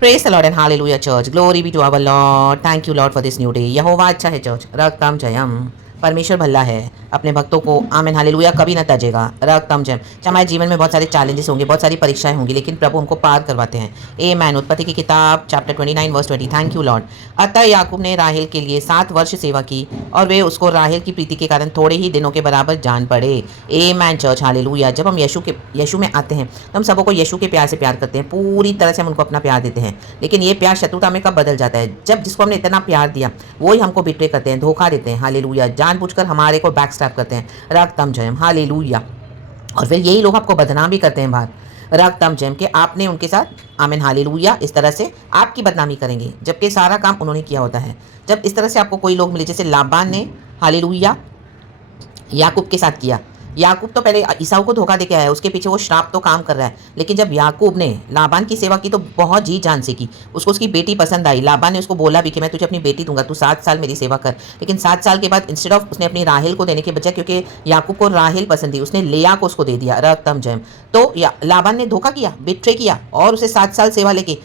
Praise the Lord and hallelujah, church. Glory be to our Lord. Thank you, Lord, for this new day. यहोवा अच्छा है, church. रक्तम Jayam. परमेश्वर भला है, अपने भक्तों को आमेन हालेलुया कभी ना तजेगा. रक्तम जयम. चाहे हमारे जीवन में बहुत सारे चैलेंजेस होंगे, बहुत सारी परीक्षाएं होंगी, लेकिन प्रभु हमको पार करवाते हैं. आमेन. उत्पत्ति की किताब chapter 29 verse 20. Thank you Lord. अतः याकूब ने राहेल के लिए 7 वर्ष सेवा की और वे उसको राहेल की प्रीति के कारण थोड़े ही दिनों के बराबर जान पड़े. आमेन चर्च. हालेलुया. जब हम यीशु में आते हैं तो हम सबों को यीशु के प्यार से प्यार करते हैं, पूरी तरह से हम उनको अपना प्यार देते हैं. लेकिन ये प्यार शत्रुता में कब बदल जाता है? जब जिसको हमने इतना प्यार दिया वो ही हमको बिट्रे करते हैं, धोखा देते हैं. हालेलुया. जानबूझकर हमारे को बैकस्टैप करते हैं. रक्तम जयम. हालेलुया. और फिर यही लोग आपको बदनाम भी करते हैं बाहर. रक्तम जयम के आपने उनके साथ आमीन हालेलुया इस तरह से आपकी बदनामी करेंगे, जबकि सारा काम उन्होंने किया होता है. जब इस तरह से आपको कोई लोग मिले, जैसे लाबान ने हालेलुया याकूब के साथ किया. याकूब तो पहले ईसाऊ को धोखा देके आया, उसके पीछे वो श्राप तो काम कर रहा है. लेकिन जब याकूब ने लाबान की सेवा की तो बहुत जी जान से की. उसको उसकी बेटी पसंद आई. लाबान ने उसको बोला भी कि मैं तुझे अपनी बेटी दूंगा, तू 7 साल मेरी सेवा कर. लेकिन 7 साल के बाद इंस्टेड ऑफ उसने अपनी राहेल को देने के बजाय, क्योंकि याकूब को राहेल पसंद थी, उसने लेया को उसको दे दिया. रक्तम जयम. तो लाबान ने धोखा किया, बिट्रे किया और उसे 7 साल सेवा लेके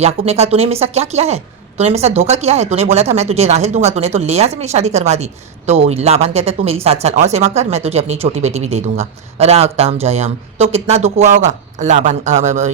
याकूब ने कहा तूने मेरे साथ क्या किया है, तूने मेरे साथ धोखा किया है. तूने बोला था मैं तुझे राहेल दूंगा, तूने तो लेया से मेरी शादी करवा दी. तो लाबान कहता है तू मेरी 7 साल और सेवा कर, मैं तुझे अपनी छोटी बेटी भी दे दूंगा. रक्तम जयम. तो कितना दुख हुआ होगा लाबान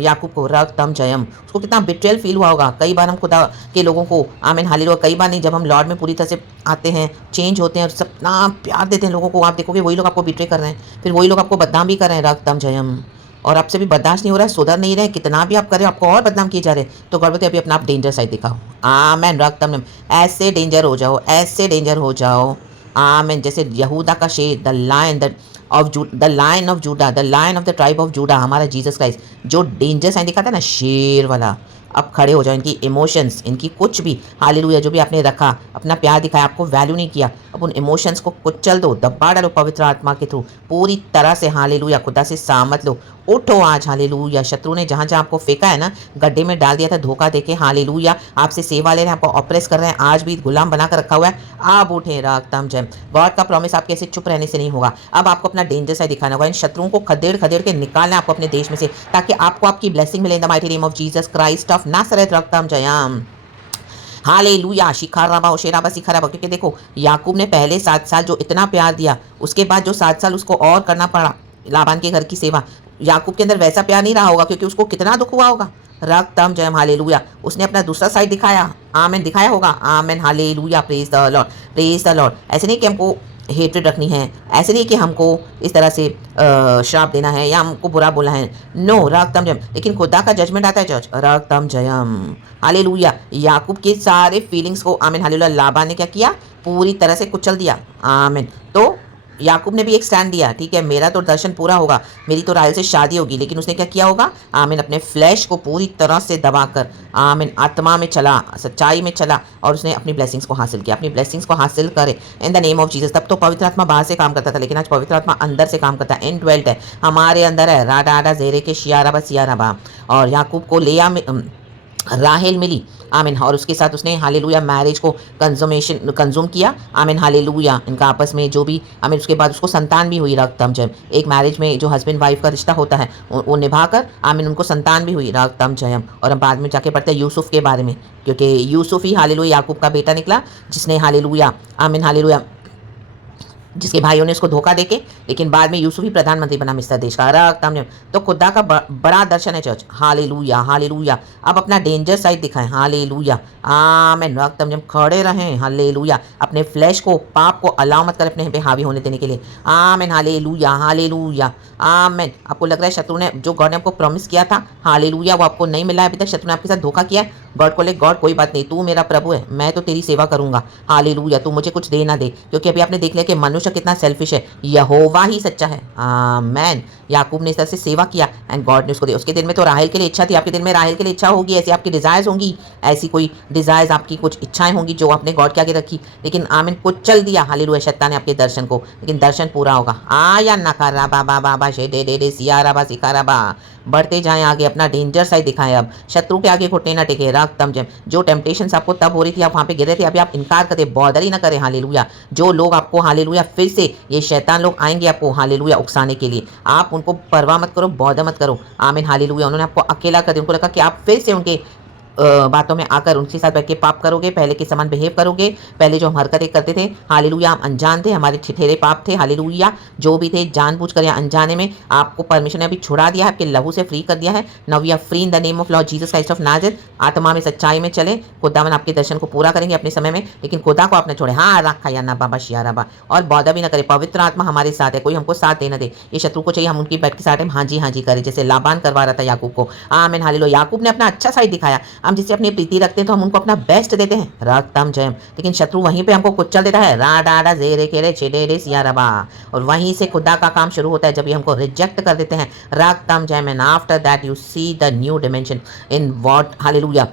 याकूब को. रक्तम जयम. उसको कितना बिट्रेल फील हुआ होगा. कई बार हम खुदा के लोगों को आमीन हालेलुया, कई बार नहीं, जब हम लॉर्ड में पूरी तरह से आते हैं, चेंज होते हैं और सपना प्यार देते हैं लोगों को, आप देखोगे वही लोग आपको बिट्रे कर रहे हैं, फिर वही लोग आपको बदनाम भी कर रहे हैं. रक्तम जयम. और आपसे भी बर्दाश्त नहीं हो रहा है, सुधर नहीं रहे, कितना भी आप करें आपको और बदनाम किए जा रहे हैं. तो गर्भवती अभी अपना आप डेंजर साइड दिखाओ. आमेन. रक्तम. ऐसे डेंजर हो जाओ, ऐसे डेंजर हो जाओ. आमेन. जैसे यहूदा का शेर, the lion the lion of Judah, the lion of the tribe of Judah, हमारा जीसस क्राइस्ट जो डेंजर साइन दिखाता है ना, शेर वाला. अब खड़े हो जाओ. इनकी इमोशंस, इनकी कुछ भी हालेलुया जो भी आपने रखा, अपना प्यार दिखाया, आपको वैल्यू नहीं किया, अब उन इमोशंस को कुचल दो, दबा डालो पवित्र आत्मा के थ्रू पूरी तरह से. हालेलुया. खुदा से सामत लो. उठो आज. हालेलुया. शत्रु ने जहाँ जहाँ आपको फेंका है ना, गड्ढे में डाल दिया था धोखा देके. हालेलुया. आपसे सेवा ले रहे हैं, आपको ऑपरेस कर रहे हैं, आज भी गुलाम बनाकर रखा हुआ है. आप उठे. रक्तम जय. गॉड का प्रॉमिस आपके ऐसे चुप रहने से नहीं होगा. अब आपको अपना डेंजर साइड दिखाना होगा. इन शत्रुओं को खदेड़ खदेड़ के निकालना है आपको अपने देश में से, ताकि आपको आपकी ब्लेसिंग मिले. In the mighty name of Jesus Christ of Nazareth. रक्तम जयम. हालेलुया. शिखाराबा शेराबा शिखाराबा. क्योंकि देखो याकूब ने पहले 7 साल जो इतना प्यार दिया, उसके बाद जो 7 साल उसको और करना पड़ा लाबान के घर की सेवा, याकूब के अंदर वैसा प्यार नहीं रहा होगा, क्योंकि उसको कितना दुख हुआ होगा. रक्तम जयम. हालेलुया. उसने अपना दूसरा साइड दिखाया. आमेन. दिखाया होगा. Amen. Hallelujah. Praise the Lord. Praise the Lord. ऐसे नहीं कि हमको हेट्रेड रखनी है, ऐसे नहीं कि हमको इस तरह से श्राप देना है या हमको बुरा बोला है. नो. रक्तम जयम. लेकिन खुदा का जजमेंट आता है चर्च. रक्तम जयम. हालेलुया. याकूब के सारे फीलिंग्स को आमीन हालेलुया लाबान ने क्या किया, पूरी तरह से कुचल दिया. आमीन. तो याकूब ने भी एक स्टैंड दिया, ठीक है मेरा तो दर्शन पूरा होगा, मेरी तो राहेल से शादी होगी. लेकिन उसने क्या किया होगा, आमीन अपने फ्लैश को पूरी तरह से दबाकर आमीन आत्मा में चला, सच्चाई में चला और उसने अपनी ब्लेसिंग्स को हासिल किया. अपनी ब्लेसिंग्स को हासिल करे इन द नेम ऑफ जीसस. तब तो पवित्र आत्मा बाहर से काम करता था, लेकिन आज पवित्र आत्मा अंदर से काम करता है. इनड्वेल्ट है, हमारे अंदर है. राडा जेरे के शियाराबा सियाराबा. और याकूब को लेया राहेल मिली. आमीन. और उसके साथ उसने हालेलुया मैरिज को कंज्यूम किया. आमीन हालेलुया. इनका आपस में जो भी आमीन, उसके बाद उसको संतान भी हुई. रक्तम जयम. एक मैरिज में जो हस्बैंड वाइफ का रिश्ता होता है वो निभाकर आमीन उनको संतान भी हुई. रक्तम जयम. और हम बाद में जाके पढ़ते हैं यूसुफ के बारे में, क्योंकि यूसुफ ही हालेलुया याकूब का बेटा निकला, जिसने हालेलुया आमीन हालेलुया जिसके भाइयों ने उसको धोखा देके, लेकिन बाद में यूसुफ ही प्रधानमंत्री बना मिस्र देश का. रक्तम जयम. तो खुदा का बड़ा दर्शन है चर्च. हालेलुया. हालेलुया. अब अपना डेंजर साइड दिखाएं. हालेलुया. आमीन. रक्तम जयम. खड़े रहें. हालेलुया. अपने फ्लैश को, पाप को अलाउ मत करें अपने पे हावी होने देने के लिए. आमीन. हालेलुया. हालेलुया. आमीन. आपको लग रहा है शत्रु ने जो गॉड ने आपको प्रॉमिस किया था हालेलुया वो आपको नहीं मिला है अभी तक, शत्रु ने आपके साथ धोखा किया है. गॉड को ले, गॉड कोई बात नहीं, तू मेरा प्रभु है, मैं तो तेरी सेवा करूंगा. हालेलुया. तू मुझे कुछ दे ना दे, क्योंकि अभी आपने देख लिया कि मनुष्य कितना सेल्फिश है, यहोवा ही सच्चा है. आमेन. याकूब ने इस तरह से सेवा किया एंड गॉड ने उसको दिया. उसके दिल में तो राहेल के लिए इच्छा थी, आपके दिल में राहेल के लिए इच्छा होगी, ऐसी आपकी डिजायर्स होंगी, ऐसी कोई डिजायर्स आपकी कुछ इच्छाएं होंगी जो आपने गॉड के आगे रखी. लेकिन आमीन कुछ चल दिया हालेलुया शैतान ने आपके दर्शन को, लेकिन दर्शन पूरा होगा. आया नकारा बाबा बाबा शे दे सियाराबा सिखाराबा. बढ़ते जाएं आगे, अपना डेंजर साइड दिखाएं. अब शत्रु के आगे घुटने ना टेके. रक्तम जयम. जो टेम्पटेशंस आपको तब हो रही थी, आप वहाँ पे गिर रहे थे, अभी आप इनकार करते, बॉदर ही ना करें. हालेलुया. जो लोग आपको हालेलुया फिर से ये शैतान लोग आएंगे आपको हालेलुया उकसाने के लिए, आप उनको परवाह मत करो, बॉदर मत करो. आमीन हालेलुया. उन्होंने आपको अकेला कर दिया, उनको लगा कि आप फिर से उनके बातों में आकर उनके साथ बैठ के पाप करोगे, पहले के समान बिहेव करोगे, पहले जो हम हरकतें करते थे, हालेलुया, हम अनजान थे, हमारे ठिठेरे पाप थे, हालेलुया, जो भी थे जानबूझकर या अनजाने में, आपको परमेश्वर ने अभी छुड़ा दिया है, आपके लहू से फ्री कर दिया है। Now we are free in the name of Lord Jesus Christ of Nazareth. आत्मा में सच्चाई में चले, खुदावन आपके दर्शन को पूरा करेंगे अपने समय में, लेकिन खुदा को आपने छोड़े। हाँ रखा या ना बाबा शिया रबा, और बौद्धा भी ना करे। पवित्र आत्मा हमारे साथ है, कोई हमको साथ देना दे। ये शत्रु को चाहिए हम उनकी बैठ के साथ हाँ जी करें, जैसे लाबान करवा रहा था याकूब को। आमीन हालेलुया। याकूब ने अपना अच्छा साइड दिखाया। हम जिससे अपनी प्रीति रखते हैं तो हम उनको अपना बेस्ट देते हैं, रक्तम जयम, लेकिन शत्रु वहीं पे हमको कुचल देता है, रा डाडा जेरे केरे छेडे सिया रबा, और वहीं से खुदा का काम शुरू होता है जब ये हमको रिजेक्ट कर देते हैं, रक्तम जयम। And after that you see the new dimension in what hallelujah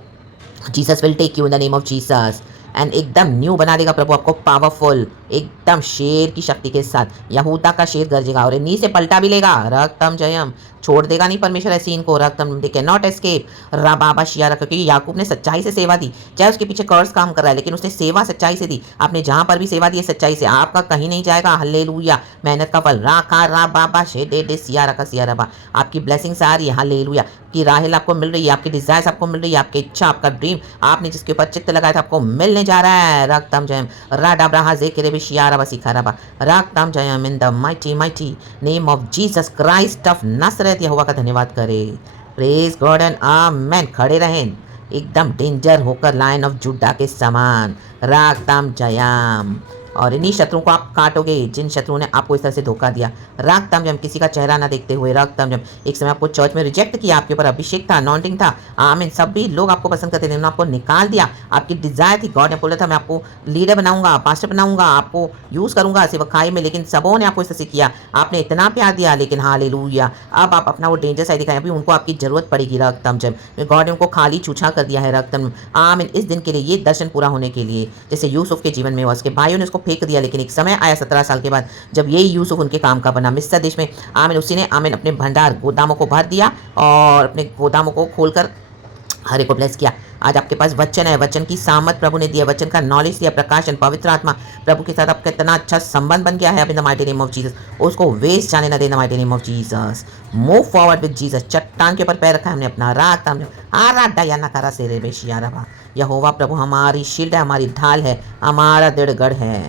Jesus will take you in the name of Jesus, and एकदम न्यू बना देगा प्रभु आपको, पावरफुल, एकदम शेर की शक्ति के साथ। यहूदा का शेर गरजेगा और नी से पलटा भी लेगा, रक्तम जयम। छोड़ देगा नहीं परमेश्वर ऐसे इनको, रक्तम, दे कैन नॉट एस्केप। बाबा शिया रखा, क्योंकि याकूब ने सच्चाई से सेवा दी, चाहे उसके पीछे कर्स काम कर रहा है, लेकिन उसने सेवा सच्चाई से दी। आपने जहां पर भी सेवा दी है सच्चाई से, आपका कहीं नहीं जाएगा, हल्लेलुया, मेहनत का फल राखा रा बाबा शे दे सिया रखा सिया रबा। आपकी ब्लेसिंग्स आ रही है, हल्लेलुया, की राहेल आपको मिल रही है, आपकी डिजायर्स आपको मिल रही है, आपकी इच्छा, आपका ड्रीम, आपने जिसके ऊपर चित्त लगाया था आपको मिलने जा रहा है, रक्तम जयम। राडाब्राहा जेकेरे भी शिया रबा सिखा रबा, रक्तम जयम, in the mighty name of Jesus Christ of Nazareth. यहोवा का धन्यवाद करें, प्रेज गॉड एंड आमेन। खड़े रहें एकदम डेंजर होकर लायन ऑफ जुड्डा के समान, रागताम जयाम, और इन्हीं शत्रुओं को आप काटोगे जिन शत्रुओं ने आपको इस तरह से धोखा दिया, रागताम जम, किसी का चेहरा ना देखते हुए, रागताम जम। एक समय आपको चर्च में रिजेक्ट किया, आपके ऊपर अभिषेक था, अनॉइंटिंग था, आमीन, सभी लोग आपको पसंद करते थे, उन्होंने आपको निकाल दिया। आपकी डिजायर थी, गॉड ने बोला था मैं आपको लीडर बनाऊंगा, पास्टर बनाऊंगा, आपको यूज करूंगा सेवकाई में, लेकिन सबों ने आपको इस तरह से किया। आपने इतना प्यार दिया, लेकिन हालेलुया, अब आप अपना वो डेंजर साइड दिखाएं, अभी उनको आपकी जरूरत पड़ेगी, रागताम जम। गॉड ने उनको खाली छूछा कर दिया है, रागताम, आमीन। इस दिन के लिए, ये दर्शन पूरा होने के लिए, जैसे यूसुफ के जीवन में हुआ, उसके भाइयों ने उसको फेंक दिया, लेकिन एक समय आया 17 साल के बाद जब यही यूसुफ उनके काम का बना मिस्र देश में, आमीन। उसी ने आमीन अपने भंडार गोदामों को भर दिया और अपने गोदामों को खोलकर हर एक को ब्लेस किया। आज आपके पास वचन है, वचन की सामत प्रभु ने दिया, वचन का नॉलेज दिया, प्रकाशन, पवित्र आत्मा, प्रभु के साथ आपका इतना अच्छा संबंध बन गया है, इन the mighty name of Jesus. उसको वेस्ट जाने ना देना, mighty name of Jesus. Move forward with Jesus. चट्टान के ऊपर पैर रखा है हमने अपना, रात हमने आरा या नकारा से रे बेशिया रहा। यहोवा प्रभु हमारी शील्ड है, हमारी ढाल है, हमारा दृढ़ है।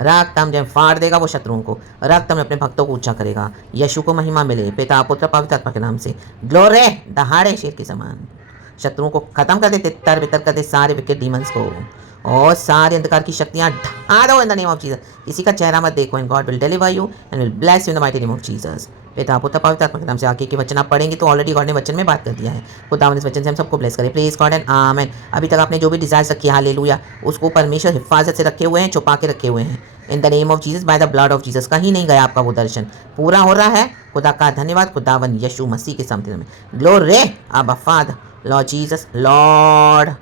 रागतम जब फाड़ देगा वो शत्रुओं को, रागतम अपने भक्तों को ऊंचा करेगा। यीशु को महिमा मिले, पिता पुत्र पवित्र आत्मा के नाम से, ग्लोरे, दहाड़े शेर के समान शत्रुओं को खत्म कर दे, तितर बितर कर दे सारे विकेट डीमंस को, और सारे अंधकार की शक्तियां ढा दो इन द नेम ऑफ जीसस। किसी का चेहरा मत देखो, and God will deliver you and will bless you in the mighty name of Jesus. पिता पुत्र पवित्र आत्मा के नाम से आगे के वचन आप पढ़ेंगे तो ऑलरेडी गॉड ने वचन में बात कर दिया है। खुदावन इस वचन से हम सबको ब्लेस करें, प्रेज गॉड एंड आमेन। अभी तक आपने जो भी डिजायर रखी है, हालेलुया, उसको परमेश्वर हिफाजत से रखे हुए हैं, छुपा के रखे हुए हैं, इन the name of Jesus, by the blood of Jesus. कहीं नहीं गया आपका वो दर्शन, पूरा हो रहा है। खुदा का धन्यवाद, खुदावन यीशु मसीह के सामने में, ग्लोरी अबा फादर, लॉर्ड जीसस, लॉर्ड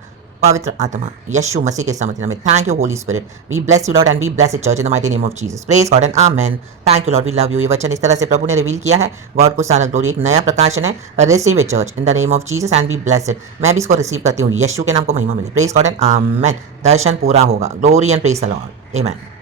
पवित्र आत्मा, यीशु मसीह के समझने में, thank you Holy Spirit, we bless you Lord and we bless it church in the mighty name of Jesus, praise God and amen. Thank you Lord, we love you. ये वचन इस तरह से प्रभु ने रिवील किया है, गॉड को सारा ग्लोरी, एक नया प्रकाशन है, receive it church in the name of Jesus and we bless it. मैं भी इसको रिसीव करती हूँ, यीशु के नाम को महिमा मिले, प्रेज गॉड एंड आमेन। दर्शन पूरा होगा, glory and praise the Lord, amen.